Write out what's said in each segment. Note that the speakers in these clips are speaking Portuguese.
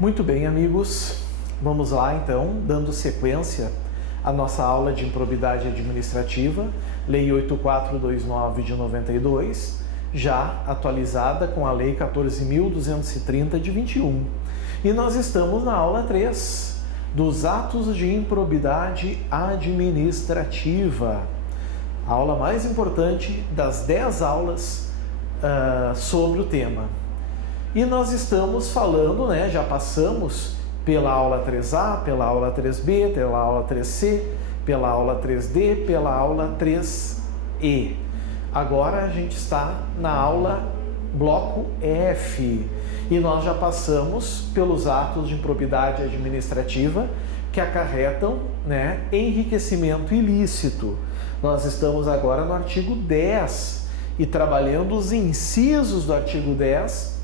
Muito bem, amigos, vamos lá então, dando sequência à nossa aula de improbidade administrativa, Lei 8429 de 92, já atualizada com a Lei 14.230 de 21. E nós estamos na aula 3, dos atos de improbidade administrativa, a aula mais importante das 10 aulas sobre o tema. E nós estamos falando, já passamos pela aula 3A, pela aula 3B, pela aula 3C, pela aula 3D, pela aula 3E. Agora a gente está na aula bloco F e nós já passamos pelos atos de improbidade administrativa que acarretam enriquecimento ilícito. Nós estamos agora no artigo 10 e trabalhando os incisos do artigo 10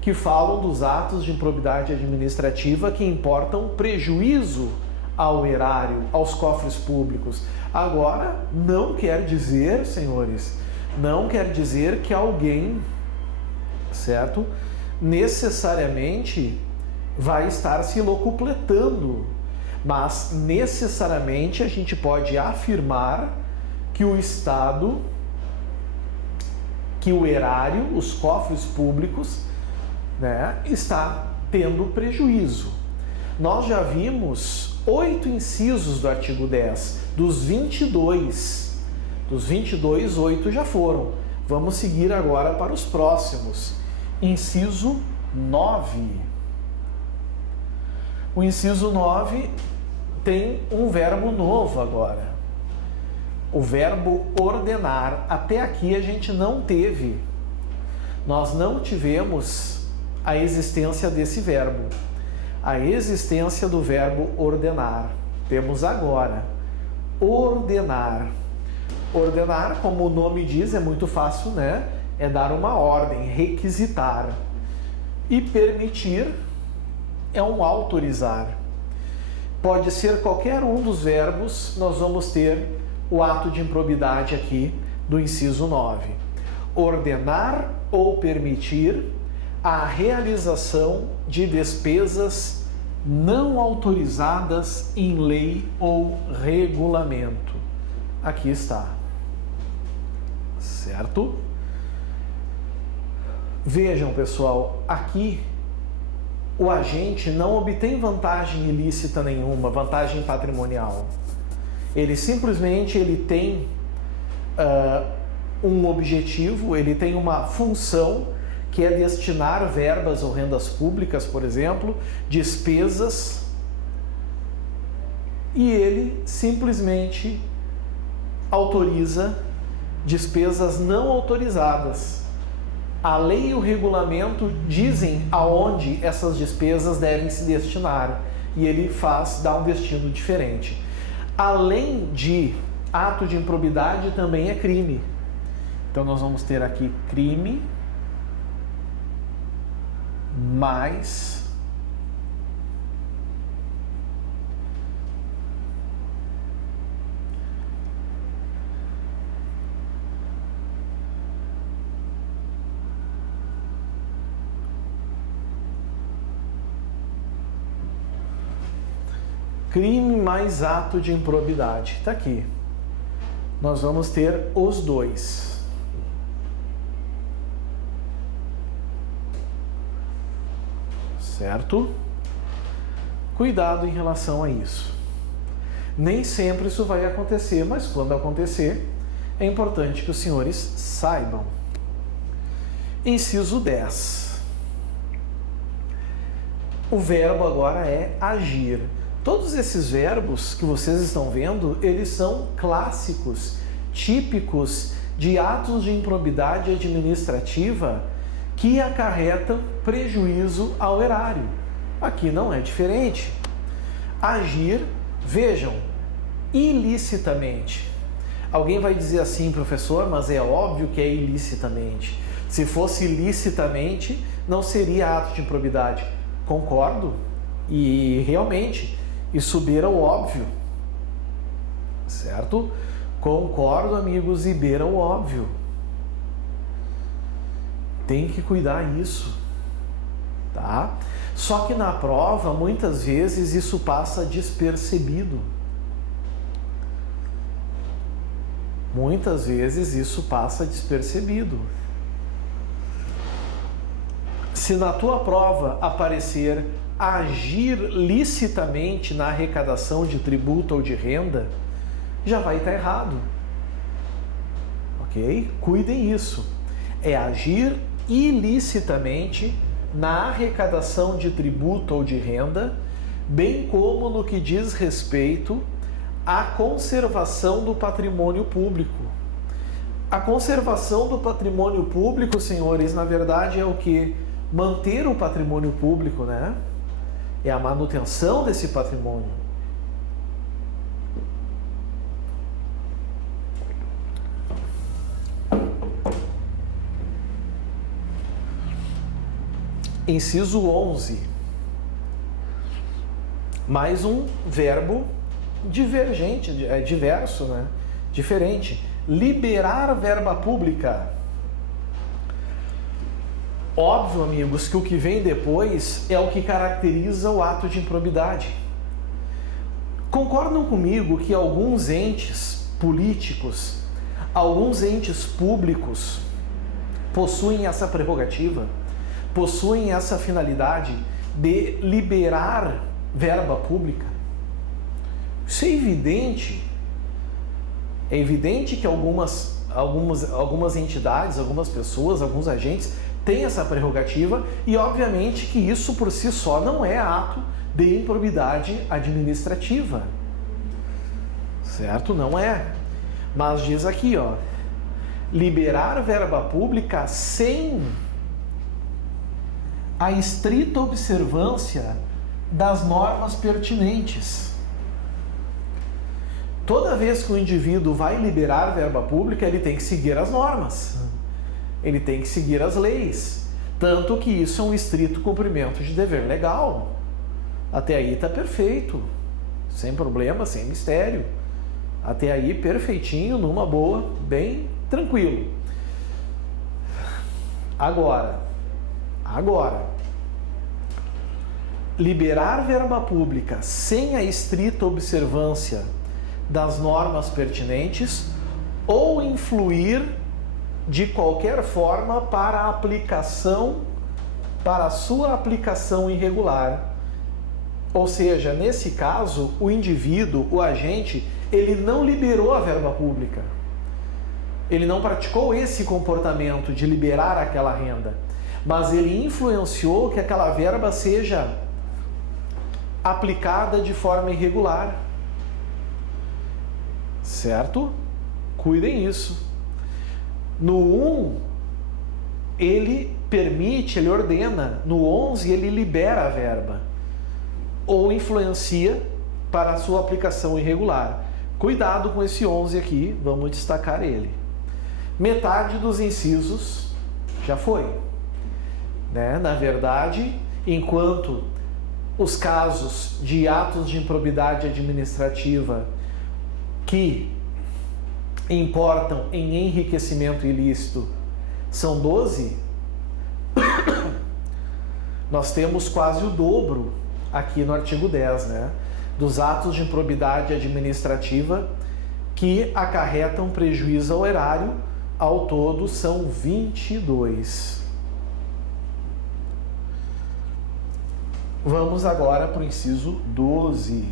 que falam dos atos de improbidade administrativa que importam prejuízo ao erário, aos cofres públicos. Agora, não quer dizer, senhores, não quer dizer que alguém, certo, necessariamente vai estar se locupletando, mas necessariamente a gente pode afirmar que o Estado, que o erário, os cofres públicos, está tendo prejuízo. Nós já vimos 8 incisos do artigo 10, dos 22. Dos 22, 8 já foram. Vamos seguir agora para os próximos. Inciso 9. O inciso 9 tem um verbo novo agora. O verbo ordenar. Até aqui a gente não teve. Nós não tivemos a existência desse verbo. A existência do verbo ordenar. Temos agora. Ordenar. Ordenar, como o nome diz, é muito fácil, É dar uma ordem, requisitar. E permitir é um autorizar. Pode ser qualquer um dos verbos, nós vamos ter o ato de improbidade aqui do inciso 9. Ordenar ou permitir a realização de despesas não autorizadas em lei ou regulamento. Aqui está. Certo? Vejam, pessoal, aqui o agente não obtém vantagem ilícita nenhuma, vantagem patrimonial. Ele simplesmente tem um objetivo, ele tem uma função que é destinar verbas ou rendas públicas, por exemplo, despesas, e ele simplesmente autoriza despesas não autorizadas. A lei e o regulamento dizem aonde essas despesas devem se destinar, e ele dá um destino diferente. Além de ato de improbidade, também é crime. Então nós vamos ter aqui crime mais crime mais ato de improbidade. Está aqui. Nós vamos ter os dois. Certo? Cuidado em relação a isso. Nem sempre isso vai acontecer, mas quando acontecer, é importante que os senhores saibam. Inciso 10. O verbo agora é agir. Todos esses verbos que vocês estão vendo, eles são clássicos, típicos de atos de improbidade administrativa que acarretam prejuízo ao erário. Aqui não é diferente. Agir, vejam, ilicitamente. Alguém vai dizer assim, professor, mas é óbvio que é ilicitamente. Se fosse ilicitamente, não seria ato de improbidade. Concordo, e realmente, isso beira o óbvio. Certo? Concordo, amigos, e beira o óbvio. Tem que cuidar isso. tá? Só que na prova, muitas vezes, isso passa despercebido. Muitas vezes isso passa despercebido. Se na tua prova aparecer agir licitamente na arrecadação de tributo ou de renda, já vai estar errado. Ok? Cuidem isso. É agir ilicitamente na arrecadação de tributo ou de renda, bem como no que diz respeito à conservação do patrimônio público. A conservação do patrimônio público, senhores, na verdade é o que? Manter o patrimônio público, né? É a manutenção desse patrimônio. Inciso 11. Mais um verbo divergente, diverso, né? Diferente. Liberar verba pública. Óbvio, amigos, que o que vem depois é o que caracteriza o ato de improbidade. Concordam comigo que alguns entes políticos, alguns entes públicos possuem essa prerrogativa, possuem essa finalidade de liberar verba pública? Isso é evidente. É evidente que algumas entidades, algumas pessoas, alguns agentes têm essa prerrogativa e, obviamente, que isso por si só não é ato de improbidade administrativa. Certo? Não é. Mas diz aqui, ó, liberar verba pública sem a estrita observância das normas pertinentes. Toda vez que o indivíduo vai liberar verba pública, ele tem que seguir as normas. Ele tem que seguir as leis. Tanto que isso é um estrito cumprimento de dever legal. Até aí está perfeito. Sem problema, sem mistério. Até aí perfeitinho, numa boa, bem tranquilo. Agora, liberar verba pública sem a estrita observância das normas pertinentes ou influir de qualquer forma para a sua aplicação irregular. Ou seja, nesse caso, o indivíduo, o agente, ele não liberou a verba pública. Ele não praticou esse comportamento de liberar aquela renda, mas ele influenciou que aquela verba seja aplicada de forma irregular. Certo? Cuidem isso. No 1, ele permite, ele ordena. No 11, ele libera a verba. Ou influencia para a sua aplicação irregular. Cuidado com esse 11 aqui, vamos destacar ele. Metade dos incisos já foi. Né? Na verdade, enquanto os casos de atos de improbidade administrativa que importam em enriquecimento ilícito são 12, nós temos quase o dobro aqui no artigo 10, né? Dos atos de improbidade administrativa que acarretam prejuízo ao erário. Ao todo são 22. Vamos agora para o inciso 12.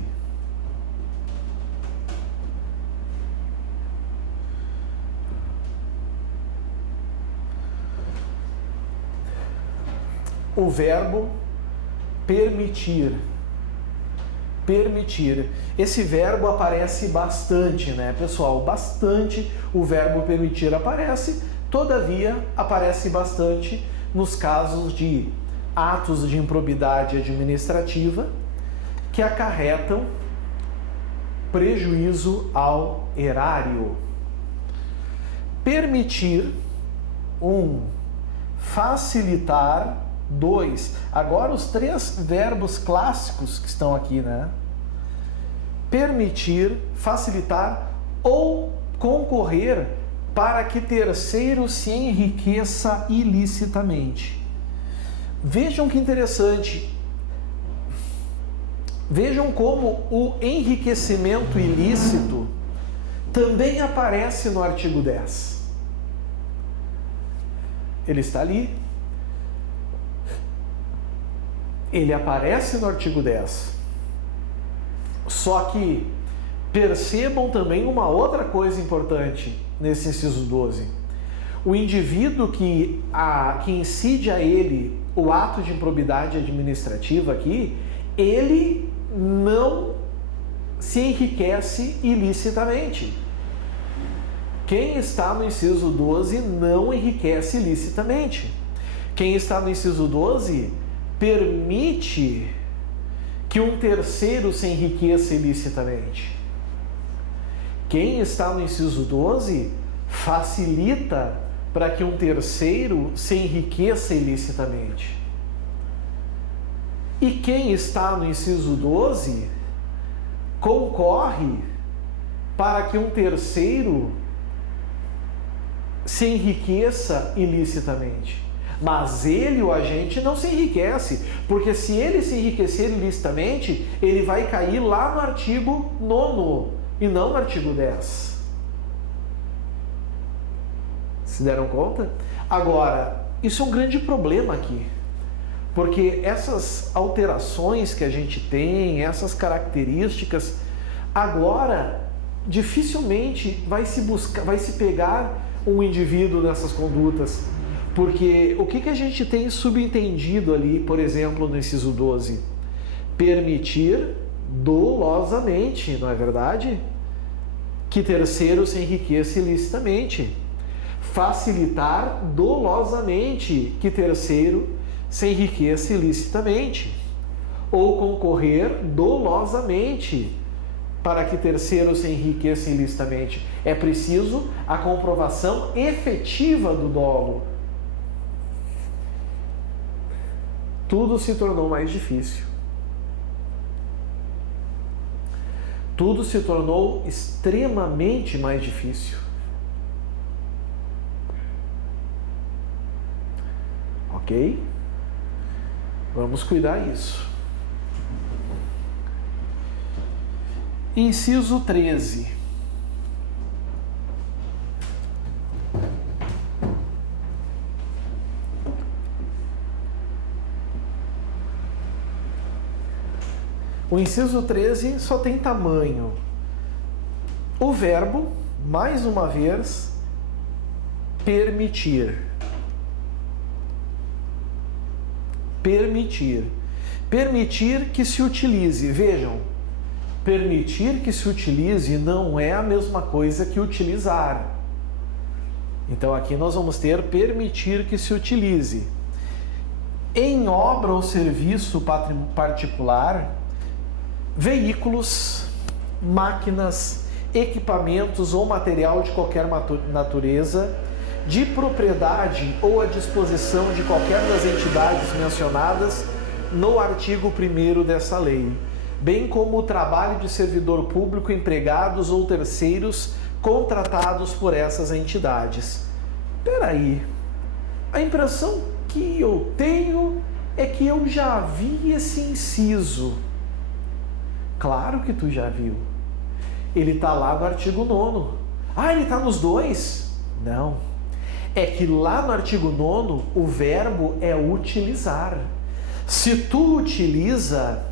O verbo permitir. Permitir. Esse verbo aparece bastante, né, pessoal? Bastante o verbo permitir aparece, todavia aparece bastante nos casos de atos de improbidade administrativa que acarretam prejuízo ao erário. Permitir, 1. Facilitar, 2. Agora os 3 verbos clássicos que estão aqui, né? Permitir, facilitar ou concorrer para que terceiro se enriqueça ilicitamente. Vejam que interessante. Vejam como o enriquecimento ilícito também aparece no artigo 10. Ele está ali. Ele aparece no artigo 10. Só que percebam também uma outra coisa importante nesse inciso 12. O indivíduo que incide a ele o ato de improbidade administrativa aqui, ele não se enriquece ilicitamente. Quem está no inciso 12 não enriquece ilicitamente. Quem está no inciso 12 permite que um terceiro se enriqueça ilicitamente. Quem está no inciso 12 facilita para que um terceiro se enriqueça ilicitamente. E quem está no inciso 12 concorre para que um terceiro se enriqueça ilicitamente. Mas ele, o agente, não se enriquece, porque se ele se enriquecer ilicitamente, ele vai cair lá no artigo 9º e não no artigo 10. Se deram conta? Agora, isso é um grande problema aqui, porque essas alterações que a gente tem, essas características, agora dificilmente vai se pegar um indivíduo nessas condutas. Porque o que a gente tem subentendido ali, por exemplo, no inciso 12? Permitir dolosamente, não é verdade? Que terceiro se enriqueça ilicitamente. Facilitar dolosamente que terceiro se enriqueça ilicitamente. Ou concorrer dolosamente para que terceiro se enriqueça ilicitamente. É preciso a comprovação efetiva do dolo. Tudo se tornou mais difícil. Tudo se tornou extremamente mais difícil. Ok? Vamos cuidar disso. Inciso 13. O inciso 13 só tem tamanho. O verbo, mais uma vez, permitir. Permitir. Permitir que se utilize. Vejam, permitir que se utilize não é a mesma coisa que utilizar. Então aqui nós vamos ter permitir que se utilize. Em obra ou serviço particular, veículos, máquinas, equipamentos ou material de qualquer natureza, de propriedade ou à disposição de qualquer das entidades mencionadas no artigo 1º dessa lei, bem como o trabalho de servidor público, empregados ou terceiros contratados por essas entidades. Peraí, a impressão que eu tenho é que eu já vi esse inciso. Claro que tu já viu. Ele está lá no artigo 9º. Ah, ele está nos dois? Não. É que lá no artigo 9º o verbo é utilizar. Se tu utiliza,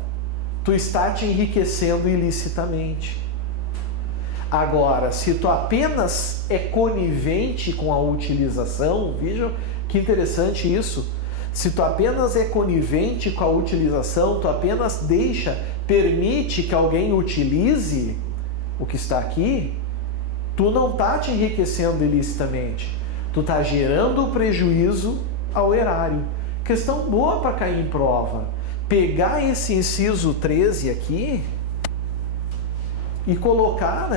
tu está te enriquecendo ilicitamente. Agora, se tu apenas é conivente com a utilização, vejam que interessante isso. Se tu apenas é conivente com a utilização, tu apenas permite que alguém utilize o que está aqui, tu não está te enriquecendo ilicitamente. Tu está gerando prejuízo ao erário. Questão boa para cair em prova. Pegar esse inciso 13 aqui e colocar,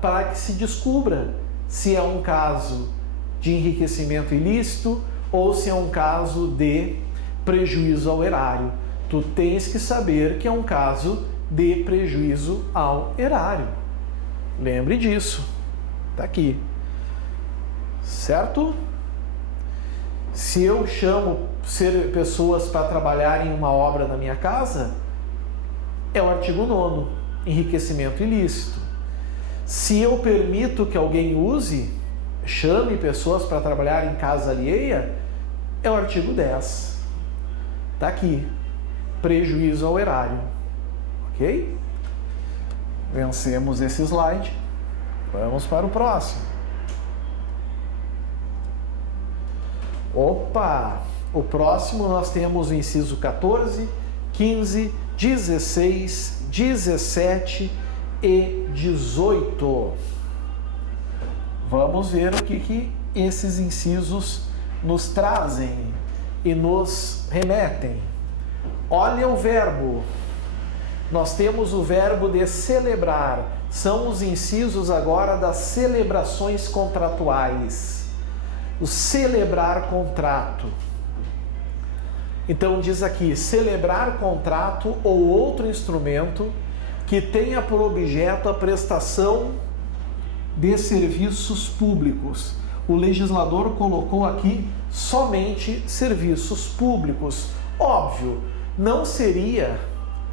para que se descubra se é um caso de enriquecimento ilícito ou se é um caso de prejuízo ao erário. Tu tens que saber que é um caso de prejuízo ao erário. Lembre disso. Está aqui. certo? Se eu chamo pessoas para trabalhar em uma obra na minha casa, é o artigo 9º, enriquecimento ilícito. Se eu permito que alguém chame pessoas para trabalhar em casa alheia, é o artigo 10. Está aqui, prejuízo ao erário. Ok? Vencemos esse slide. Vamos para o próximo. Opa! O próximo nós temos o inciso 14, 15, 16, 17 e 18. Vamos ver o que esses incisos nos trazem e nos remetem. Olha o verbo. Nós temos o verbo de celebrar. São os incisos agora das celebrações contratuais. O celebrar contrato. Então diz aqui, celebrar contrato ou outro instrumento que tenha por objeto a prestação de serviços públicos. O legislador colocou aqui somente serviços públicos. Óbvio, não seria,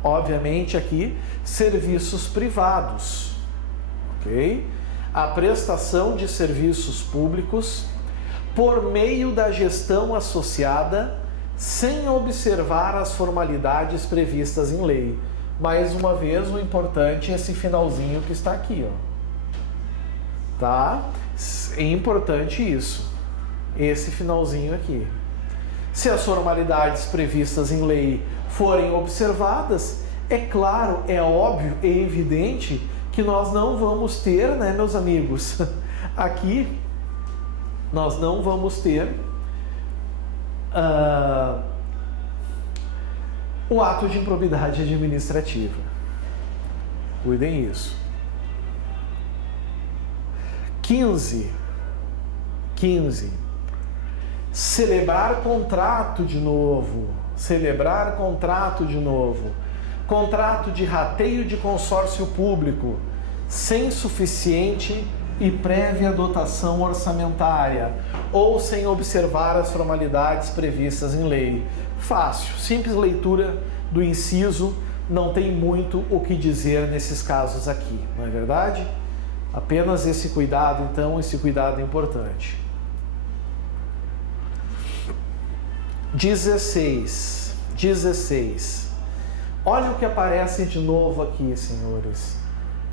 obviamente, aqui serviços privados, ok? A prestação de serviços públicos por meio da gestão associada, sem observar as formalidades previstas em lei. Mais uma vez, o importante é esse finalzinho que está aqui, ó. Tá? É importante isso. Esse finalzinho aqui. Se as formalidades previstas em lei forem observadas, é claro, é óbvio, é evidente que nós não vamos ter, né, meus amigos? Aqui, nós não vamos ter o ato de improbidade administrativa. Cuidem isso. 15. Celebrar contrato de novo. Celebrar contrato de novo. Contrato de rateio de consórcio público sem suficiente e prévia dotação orçamentária ou sem observar as formalidades previstas em lei. Fácil, simples leitura do inciso, não tem muito o que dizer nesses casos aqui, não é verdade? Apenas esse cuidado, então, esse cuidado é importante. 16. Olha o que aparece de novo aqui, senhores.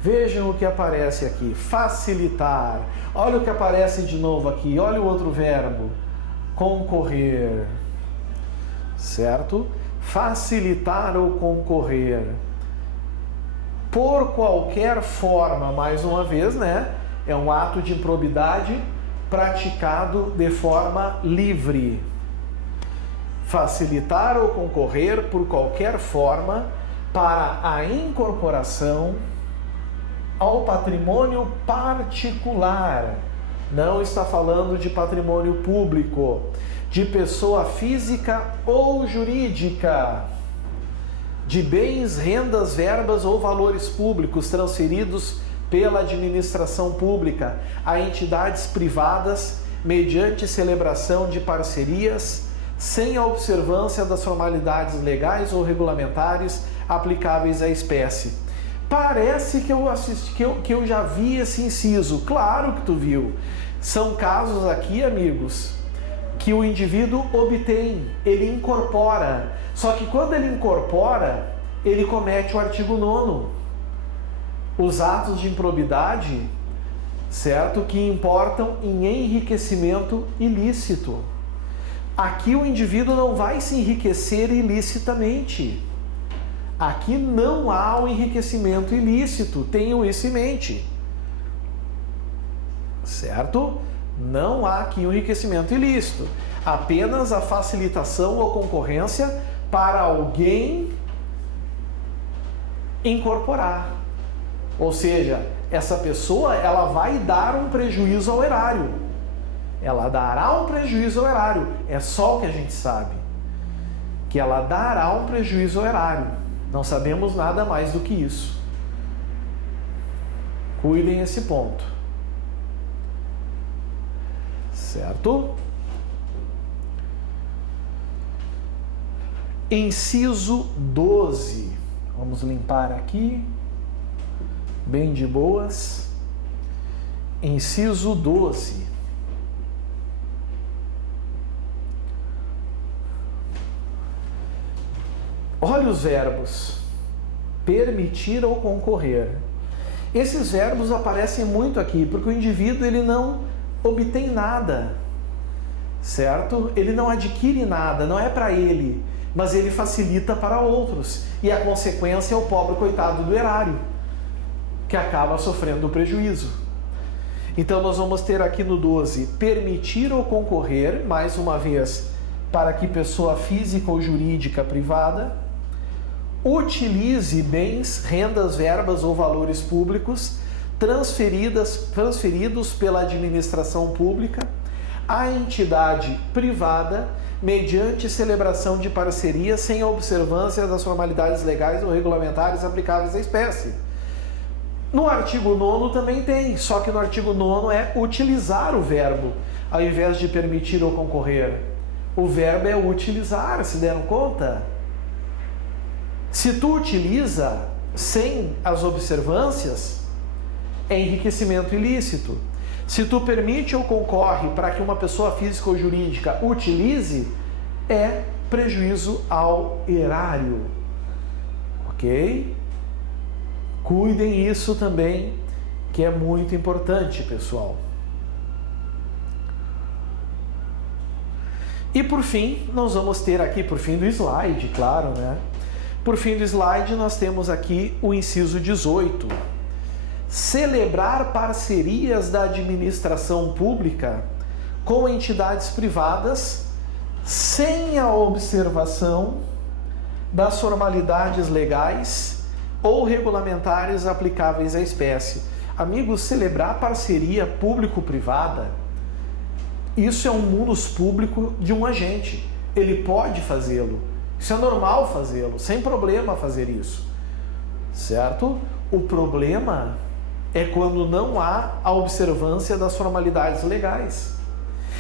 Vejam o que aparece aqui. Facilitar. Olha o que aparece de novo aqui. Olha o outro verbo. Concorrer. Certo? Facilitar ou concorrer. Por qualquer forma, mais uma vez, né? É um ato de improbidade praticado de forma livre. Facilitar ou concorrer por qualquer forma para a incorporação ao patrimônio particular. Não está falando de patrimônio público, de pessoa física ou jurídica, de bens, rendas, verbas ou valores públicos transferidos pela administração pública a entidades privadas mediante celebração de parcerias sem a observância das formalidades legais ou regulamentares aplicáveis à espécie. Parece que eu já vi esse inciso. Claro que tu viu. São casos aqui, amigos, que o indivíduo obtém, ele incorpora. Só que quando ele incorpora, ele comete o artigo 9º. Os atos de improbidade, certo? Que importam em enriquecimento ilícito. Aqui o indivíduo não vai se enriquecer ilicitamente. Aqui não há o enriquecimento ilícito, tenham isso em mente. Certo? Não há aqui o enriquecimento ilícito. Apenas a facilitação ou concorrência para alguém incorporar. Ou seja, essa pessoa ela vai dar um prejuízo ao erário. Ela dará um prejuízo ao erário. É só o que a gente sabe. Que ela dará um prejuízo ao erário. Não sabemos nada mais do que isso. Cuidem esse ponto. certo? Inciso 12. Vamos limpar aqui, bem de boas. Inciso 12. Olha os verbos: permitir ou concorrer. Esses verbos aparecem muito aqui, porque o indivíduo ele não obtém nada, certo? Ele não adquire nada, não é para ele, mas ele facilita para outros. E a consequência é o pobre coitado do erário, que acaba sofrendo o prejuízo. Então nós vamos ter aqui no 12, permitir ou concorrer, mais uma vez, para que pessoa física ou jurídica privada utilize bens, rendas, verbas ou valores públicos transferidos pela administração pública à entidade privada mediante celebração de parceria sem a observância das formalidades legais ou regulamentares aplicáveis à espécie. No artigo 9º também tem, só que no artigo 9º é utilizar o verbo, ao invés de permitir ou concorrer. O verbo é utilizar, se deram conta? Se tu utiliza sem as observâncias, é enriquecimento ilícito. Se tu permite ou concorre para que uma pessoa física ou jurídica utilize, é prejuízo ao erário. Ok? Cuidem isso também, que é muito importante, pessoal. E por fim, nós vamos ter aqui, por fim do slide, claro, né? Por fim do slide, nós temos aqui o inciso 18. Celebrar parcerias da administração pública com entidades privadas sem a observação das formalidades legais ou regulamentares aplicáveis à espécie. Amigos, celebrar parceria público-privada, isso é um munus público de um agente. Ele pode fazê-lo. Isso é normal fazê-lo, sem problema fazer isso, certo? O problema é quando não há a observância das formalidades legais.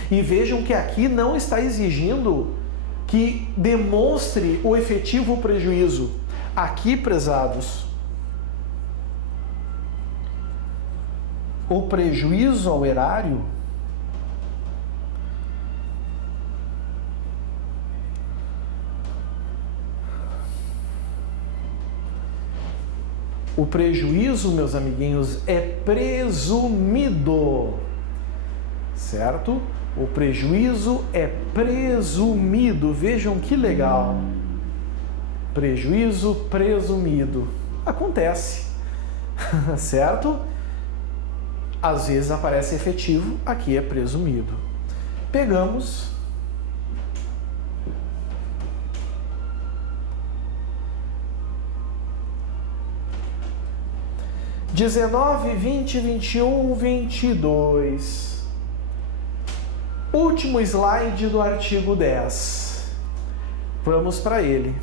E vejam que aqui não está exigindo que demonstre o efetivo prejuízo. Aqui, prezados, o prejuízo ao erário meus amiguinhos, é presumido, certo? O prejuízo é presumido. Vejam que legal. Prejuízo presumido. Acontece, certo? Às vezes aparece efetivo, aqui é presumido. Pegamos. (19, 20, 21, 22). Último slide do artigo 10. Vamos para ele.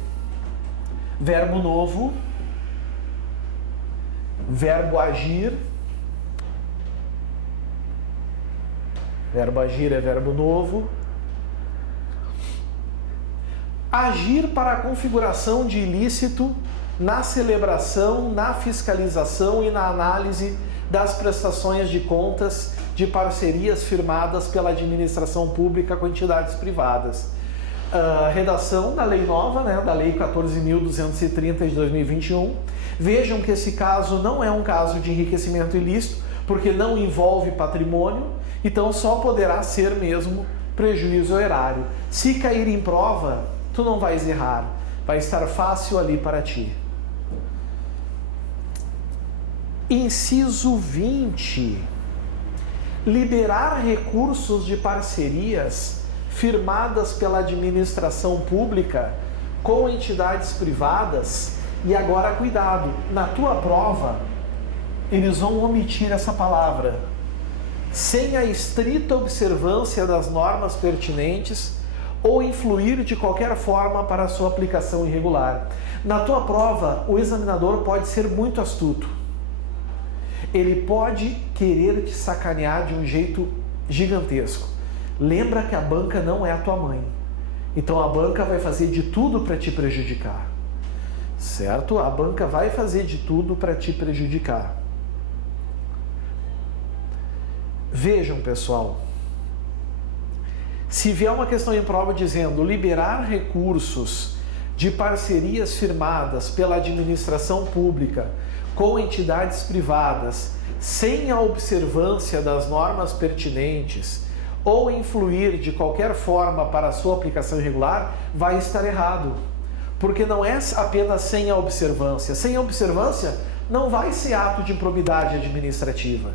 Verbo novo. Verbo agir. Verbo agir é verbo novo. Agir para a configuração de ilícito na celebração, na fiscalização e na análise das prestações de contas de parcerias firmadas pela administração pública com entidades privadas. Redação da lei nova, né, da lei 14.230 de 2021. Vejam que esse caso não é um caso de enriquecimento ilícito, porque não envolve patrimônio, então só poderá ser mesmo prejuízo ao erário. Se cair em prova, tu não vais errar, vai estar fácil ali para ti. Inciso 20. Liberar recursos de parcerias firmadas pela administração pública com entidades privadas. E agora, cuidado, na tua prova, eles vão omitir essa palavra. Sem a estrita observância das normas pertinentes ou influir de qualquer forma para a sua aplicação irregular. Na tua prova, o examinador pode ser muito astuto. Ele pode querer te sacanear de um jeito gigantesco. Lembra que a banca não é a tua mãe. Então a banca vai fazer de tudo para te prejudicar. Certo? A banca vai fazer de tudo para te prejudicar. Vejam, pessoal. Se vier uma questão em prova dizendo liberar recursos de parcerias firmadas pela administração pública com entidades privadas sem a observância das normas pertinentes ou influir de qualquer forma para a sua aplicação irregular, vai estar errado. Porque não é apenas sem a observância. Sem a observância, não vai ser ato de improbidade administrativa.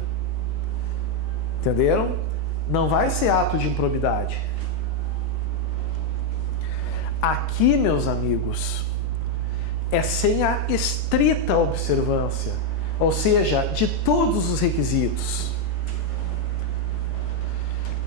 Entenderam? Não vai ser ato de improbidade. Aqui, meus amigos, é sem a estrita observância, ou seja, de todos os requisitos.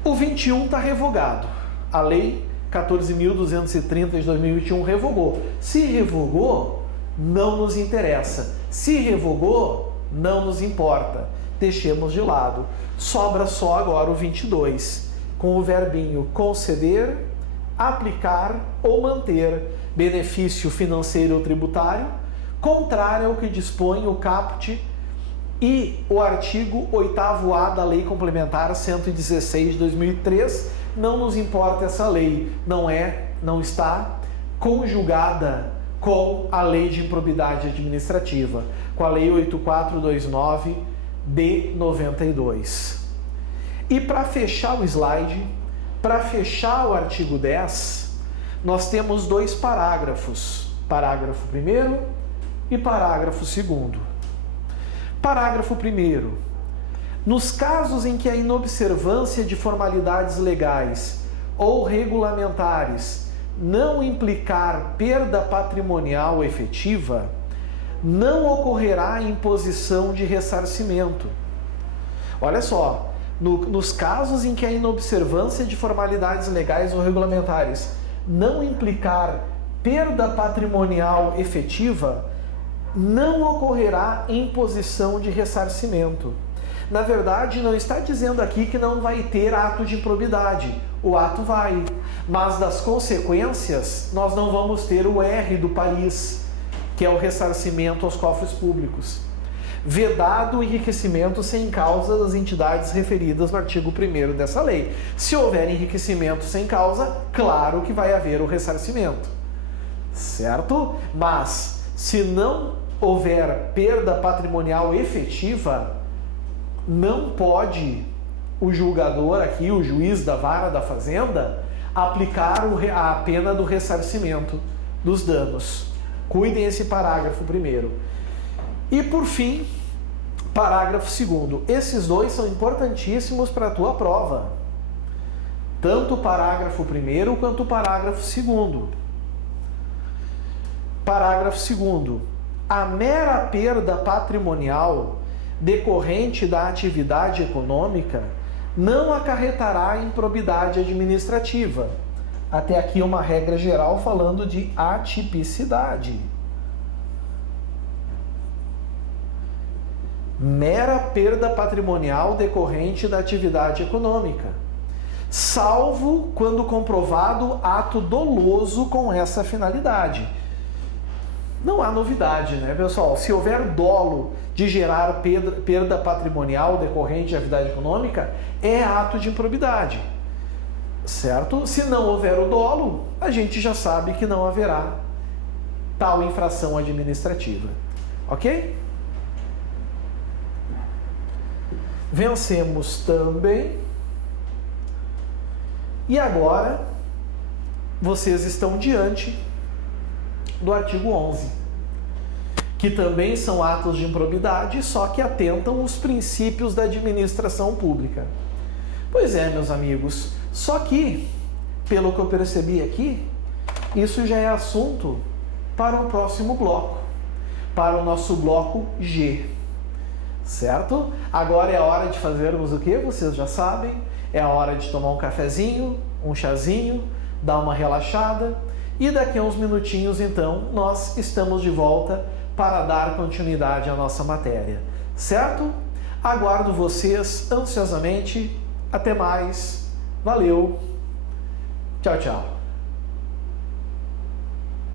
O 21 está revogado. A lei 14.230 de 2021 revogou. Se revogou, não nos interessa. Se revogou, não nos importa. Deixemos de lado. Sobra só agora o 22, com o verbinho conceder, aplicar ou manter benefício financeiro ou tributário, contrário ao que dispõe o caput e o artigo 8º-A da Lei Complementar 116 de 2003. Não nos importa essa lei, não está conjugada com a Lei de Improbidade Administrativa, com a Lei 8429 de 92. E para fechar o slide, para fechar o artigo 10, nós temos dois parágrafos, parágrafo 1º e parágrafo 2º. Parágrafo 1º. Nos casos em que a inobservância de formalidades legais ou regulamentares não implicar perda patrimonial efetiva, não ocorrerá imposição de ressarcimento. Olha só, nos casos em que a inobservância de formalidades legais ou regulamentares não implicar perda patrimonial efetiva, não ocorrerá imposição de ressarcimento. Na verdade, não está dizendo aqui que não vai ter ato de improbidade. O ato vai, mas das consequências nós não vamos ter o R do país, que é o ressarcimento aos cofres públicos. Vedado o enriquecimento sem causa das entidades referidas no artigo 1º dessa lei. Se houver enriquecimento sem causa, claro que vai haver o ressarcimento. Certo? Mas, se não houver perda patrimonial efetiva, não pode o julgador aqui, o juiz da vara da fazenda, aplicar a pena do ressarcimento dos danos. Cuidem esse parágrafo 1º. E por fim, parágrafo 2º. Esses dois são importantíssimos para a tua prova. Tanto o parágrafo 1º quanto o parágrafo 2º. Parágrafo 2º. A mera perda patrimonial decorrente da atividade econômica não acarretará improbidade administrativa. Até aqui uma regra geral falando de atipicidade. Mera perda patrimonial decorrente da atividade econômica, salvo quando comprovado ato doloso com essa finalidade. Não há novidade, né, pessoal? Se houver dolo de gerar perda patrimonial decorrente de atividade econômica, é ato de improbidade, certo? Se não houver o dolo, a gente já sabe que não haverá tal infração administrativa, ok? Vencemos também. E agora, vocês estão diante do artigo 11, que também são atos de improbidade, só que atentam os princípios da administração pública. Pois é, meus amigos, só que, pelo que eu percebi aqui, isso já é assunto para o próximo bloco, para o nosso bloco G, certo? Agora é a hora de fazermos o que? Vocês já sabem, é a hora de tomar um cafezinho, um chazinho, dar uma relaxada, e daqui a uns minutinhos, então, nós estamos de volta para dar continuidade à nossa matéria, certo? Aguardo vocês ansiosamente. Até mais. Valeu, tchau, tchau.